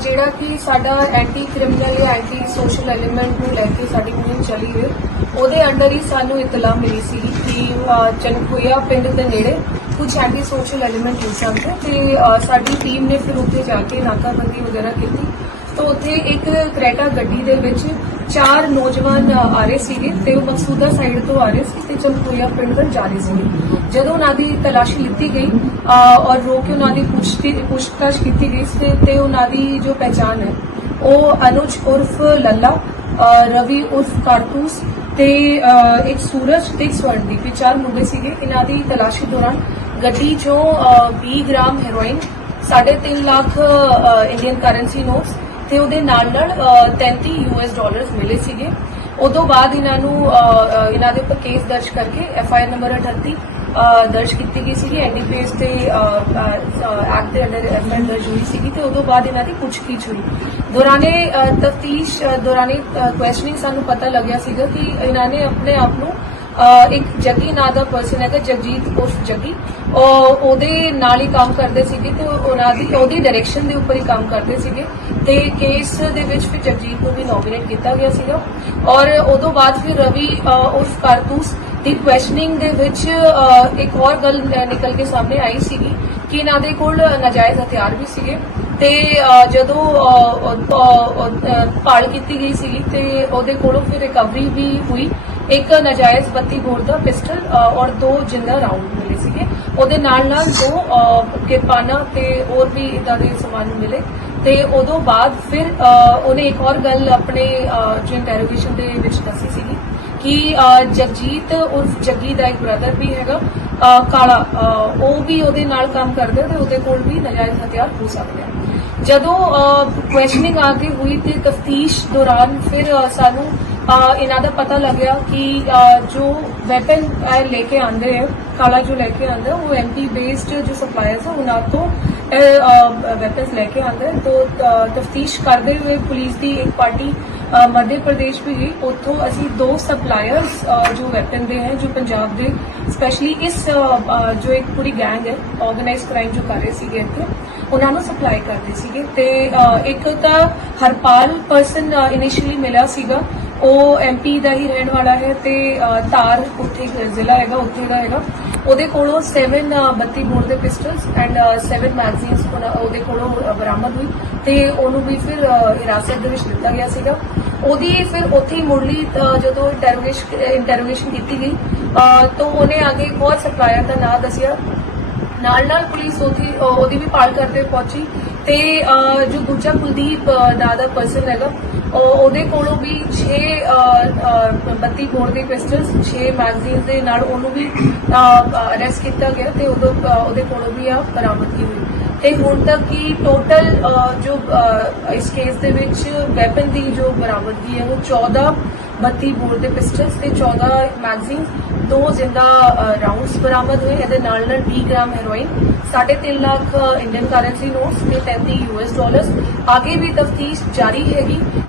ਜਿਹੜਾ ਕਿ ਸਾਡਾ ਐਂਟੀ ਕ੍ਰਿਮੀਨਲ ਜਾਂ ਐਂਟੀ ਸੋਸ਼ਲ ਐਲੀਮੈਂਟ ਨੂੰ ਲੈ ਕੇ ਸਾਡੀ ਮੁਹਿੰਮ ਚੱਲੀ ਹੈ ਉਹਦੇ ਅੰਡਰ ਹੀ ਸਾਨੂੰ ਇਤਲਾਹ ਮਿਲੀ ਸੀ ਕਿ ਅਹ, ਪਿੰਡ ਦੇ ਨੇੜੇ ਕੁਝ ਐਂਟੀ ਸੋਸ਼ਲ ਐਲੀਮੈਂਟ ਹੋ ਸਕਦੇ ਤੇ ਸਾਡੀ ਟੀਮ ਨੇ ਫਿਰ ਉੱਥੇ ਜਾ ਕੇ ਨਾਕਾਬੰਦੀ ਵਗੈਰਾ ਕੀਤੀ। ਤਾਂ ਉੱਥੇ ਇੱਕ ਕਰੇਟਾ ਗੱਡੀ ਦੇ ਵਿੱਚ ਚਾਰ ਨੌਜਵਾਨ ਆ ਰਹੇ ਸੀਗੇ ਤੇ ਉਹ ਮਕਸੂਦਾ ਸਾਈਡ ਤੋਂ ਆ ਰਹੇ ਸੀ ਤੇ ਚਮਕੋਇਆ ਪਿੰਡ ਵੱਲ ਜਾ ਰਹੇ ਸੀਗੇ। ਜਦੋਂ ਉਹਨਾਂ ਦੀ ਤਲਾਸ਼ੀ ਲਿੱਤੀ ਗਈ ਔਰ ਰੋਕ ਕੇ ਉਹਨਾਂ ਦੀ ਪੁੱਛਤੀ ਪੁੱਛਤਾਛ ਕੀਤੀ ਗਈ ਤੇ ਉਹਨਾਂ ਦੀ ਜੋ ਪਹਿਚਾਨ ਹੈ ਉਹ ਅਨੁਜ ਉਰਫ ਲੱਲਾ ਰਵੀ ਉਰਫ ਕਾਰਤੂਸ ਤੇ ਇੱਕ ਸੂਰਜ ਤੇ ਇੱਕ ਸਵਰਨਦੀਪ ਇਹ ਚਾਰ ਮੁੰਡੇ ਸੀਗੇ। ਇਹਨਾਂ ਦੀ ਤਲਾਸ਼ੀ ਦੌਰਾਨ ਗੱਡੀ ਚੋਂ ਅ, 20 gram heroin 3.5 lakh Indian currency notes ਤੇ ਉਹਦੇ ਨਾਲ ਨਾਲ 33 ਯੂਐਸ ਡਾਲਰਸ ਮਿਲੇ ਸੀਗੇ। ਉਦੋਂ ਬਾਅਦ ਇਹਨਾਂ ਨੂੰ ਇਹਨਾਂ ਦੇ ਉੱਪਰ ਕੇਸ ਦਰਜ ਕਰਕੇ ਐਫ ਆਈ ਆਰ ਨੰਬਰ 38 ਦਰਜ ਕੀਤੀ ਗਈ ਸੀਗੀ। ਐਨਡੀਪੀਐਸ ਤੇ ਐਕਟ ਦੇ ਅੰਡਰ ਐਫ ਆਈ ਦਰਜ ਹੋਈ ਸੀਗੀ ਤੇ ਉਦੋਂ ਬਾਅਦ ਇਹਨਾਂ ਦੀ ਪੁੱਛਗਿੱਛ ਹੋਈ। ਦੌਰਾਨੇ ਤਫਤੀਸ਼ ਦੌਰਾਨੇ ਕੁਐਸਚਨਿੰਗ ਸਾਨੂੰ ਪਤਾ ਲੱਗਿਆ ਸੀਗਾ ਕਿ ਇਹਨਾਂ ਨੇ ਆਪਣੇ ਆਪ ਨੂੰ ਇੱਕ ਜੱਗੀ ਨਾਂ ਦਾ ਪਰਸਨ ਹੈਗਾ ਜਗਜੀਤ ਉਰਫ ਜੱਗੀ। ਉਹਦੇ ਨਾਲ ਹੀ ਕੰਮ ਕਰਦੇ ਸੀਗੇ ਤੇ ਉਹਨਾਂ ਦੀ ਉਹਦੀ ਡਾਇਰੈਕਸ਼ਨ ਦੇ ਉੱਪਰ ਹੀ ਕੰਮ ਕਰਦੇ ਸੀਗੇ। ਤੇ ਕੇਸ ਦੇ ਵਿੱਚ ਫਿਰ ਜਗਜੀਤ ਨੂੰ ਵੀ ਨੋਮੀਨੇਟ ਕੀਤਾ ਗਿਆ ਸੀਗਾ। ਔਰ ਉਦੋਂ ਬਾਅਦ ਫਿਰ ਰਵੀ ਅਹ, ਉਰਫ ਕਾਰਤੂਸ ਦੀ ਕੁਐਸਚਨਿੰਗ ਦੇ ਵਿੱਚ ਇੱਕ ਹੋਰ ਗੱਲ ਨਿਕਲ ਕੇ ਸਾਹਮਣੇ ਆਈ ਸੀਗੀ ਕਿ ਇਹਨਾਂ ਦੇ ਕੋਲ ਨਾਜਾਇਜ਼ ਹਥਿਆਰ ਵੀ ਸੀਗੇ। ਤੇ ਜਦੋਂ ਭਾਲ ਕੀਤੀ ਗਈ ਸੀ ਤੇ ਉਹਦੇ ਕੋਲੋਂ ਫਿਰ ਰਿਕਵਰੀ ਵੀ ਹੋਈ। ਇੱਕ ਨਾਜਾਇਜ਼ 32 ਬੋਰ ਦਾ ਪਿਸਟਲ ਔਰ ਦੋ ਜਿੰਦਾ ਰਾਉਂਡ ਮਿਲੇ ਸੀਗੇ। ਉਹਦੇ ਨਾਲ ਨਾਲ ਦੋ ਕਿਰਪਾਨਾਂ ਤੇ ਹੋਰ ਵੀ ਇਦਾਂ ਦੇ ਸਮਾਨ ਮਿਲੇ। ਤੇ ਉਦੋਂ ਬਾਅਦ ਫਿਰ ਉਹਨੇ ਇੱਕ ਹੋਰ ਗੱਲ ਆਪਣੇ ਜੋ ਇੰਟਰੋਗੇਸ਼ਨ ਦੇ ਵਿੱਚ ਦੱਸੀ ਸੀਗੀ ਕਿ ਜਗਜੀਤ ਉਰਫ ਜੱਗੀ ਦਾ ਇੱਕ ਬ੍ਰਦਰ ਵੀ ਹੈਗਾ ਕਾਲਾ ਉਹ ਵੀ ਉਹਦੇ ਨਾਲ ਕੰਮ ਕਰਦਾ ਤੇ ਉਹਦੇ ਕੋਲ ਵੀ ਨਾਜਾਇਜ਼ ਹਥਿਆਰ ਹੋ ਸਕਦੇ ਆ। ਜਦੋਂ ਕੁਐਸਚਨਿੰਗ ਆ ਹੋਈ ਤੇ ਤਫਤੀਸ਼ ਦੌਰਾਨ ਫਿਰ ਸਾਨੂੰ ਅ, ਇਹਨਾਂ ਦਾ ਪਤਾ ਲੱਗਿਆ ਕਿ ਜੋ ਵੈਪਨ ਲੈ ਕੇ ਆਂਦੇ ਹੈ ਕਾਲਾ ਜੋ ਲੈ ਕੇ ਆਂਦਾ ਉਹ ਐਂਟੀ ਬੇਸਡ ਜੋ ਸਪਲਾਇਰਸ ਹੈ ਉਹਨਾਂ ਤੋਂ ਵੈਪਨਸ ਲੈ ਕੇ ਆਂਦਾ ਤੋਂ ਤਫਤੀਸ਼ ਕਰਦੇ ਹੋਏ ਪੁਲਿਸ ਦੀ ਇੱਕ ਪਾਰਟੀ ਮੱਧ ਪ੍ਰਦੇਸ਼ ਵੀ ਗਈ ਉੱਥੋਂ ਅਸੀਂ ਦੋ ਸਪਲਾਇਰਸ ਜੋ ਵੈਪਨ ਦੇ ਹੈ, ਜੋ ਪੰਜਾਬ ਦੇ ਸਪੈਸ਼ਲੀ ਇਸ ਜੋ ਇੱਕ ਪੂਰੀ ਗੈਂਗ ਹੈ ਆਰਗੇਨਾਈਜ਼ਡ ਕ੍ਰਾਈਮ ਜੋ ਕਰ ਰਹੇ ਸੀਗੇ ਇੱਥੇ, ਉਹਨਾਂ ਨੂੰ ਸਪਲਾਈ ਕਰਦੇ ਸੀਗੇ ਤੇ ਇੱਕ ਤਾਂ ਹਰਪਾਲ ਪਰਸਨ ਇਨੀਸ਼ੀਅਲੀ ਮਿਲਿਆ ਸੀਗਾ ਉਹ ਐਮਪੀ ਦਾ ਹੀ ਰਹਿਣ ਵਾਲਾ ਹੈ ਤੇ ਅ, ਤਾਰ ਉੱਥੇ ਜ਼ਿਲ੍ਹਾ ਹੈਗਾ ਉੱਥੇ ਦਾ ਹੈਗਾ। ਉਹਦੇ ਕੋਲੋਂ 7 32 ਬੋਰ ਦੇ ਪਿਸਟਲਸ ਐਂਡ 7 ਮੈਗਜ਼ੀਨਸ ਉਹਦੇ ਕੋਲੋਂ ਬਰਾਮਦ ਹੋਈ ਤੇ ਉਹਨੂੰ ਵੀ ਫਿਰ ਹਿਰਾਸਤ ਦੇ ਵਿੱਚ ਲਿੱਤਾ ਗਿਆ ਸੀਗਾ। ਉਹਦੀ ਫਿਰ ਉੱਥੇ ਹੀ ਮੁਰਲੀ ਜਦੋਂ ਇੰਟਰੋਗੇਸ਼ਨ ਇੰਟਰੋਗੇਸ਼ਨ ਕੀਤੀ ਗਈ ਅ, ਤਾਂ ਉਹਨੇ ਅੱਗੇ ਇੱਕ ਸਪਲਾਇਰ ਦਾ ਨਾਮ ਦੱਸਿਆ। ਨਾਲ ਨਾਲ ਪੁਲਿਸ ਉਹਦੀ ਉਹਦੀ ਵੀ ਭਾਲ ਕਰਦੇ ਪਹੁੰਚੀ। ਤੇ ਜੋ ਦੂਜਾ ਕੁਲਦੀਪ ਅਹ, ਨਾਂ ਦਾ ਪਰਸਨ ਹੈਗਾ ਉਹਦੇ ਕੋਲੋਂ ਵੀ 6 32 ਬੋਰ ਦੇ ਪਿਸਟਲਸ 6 ਮੈਗਜ਼ੀਨਸ ਦੇ ਨਾਲ ਉਹਨੂੰ ਵੀ ਅਰੈਸਟ ਕੀਤਾ ਗਿਆ ਤੇ ਉਦੋਂ ਉਹਦੇ ਕੋਲੋਂ ਵੀ ਆ ਬਰਾਮਦਗੀ ਹੋਈ। ਤੇ ਹੁਣ ਤੱਕ ਕੀ ਟੋਟਲ ਜੋ ਇਸ ਕੇਸ ਦੇ ਵਿੱਚ ਵੈਪਨ ਦੀ ਜੋ ਬਰਾਮਦਗੀ ਹੈ ਉਹ 14 32 ਬੋਰ ਦੇ ਪਿਸਟਲਸ ਤੇ 14 ਮੈਗਜ਼ੀਨਸ ਦੋ ਜ਼ਿੰਦਾ ਰਾਉਂਡਸ ਬਰਾਮਦ ਹੋਏ, ਇਹਦੇ ਨਾਲ ਨਾਲ 20 gram heroin 3.5 lakh Indian currency notes ਤੇ 33 ਯੂਐਸ ਡਾਲਰਸ ਆਗੇ ਵੀ ਤਫਤੀਸ਼ ਜਾਰੀ ਹੈਗੀ।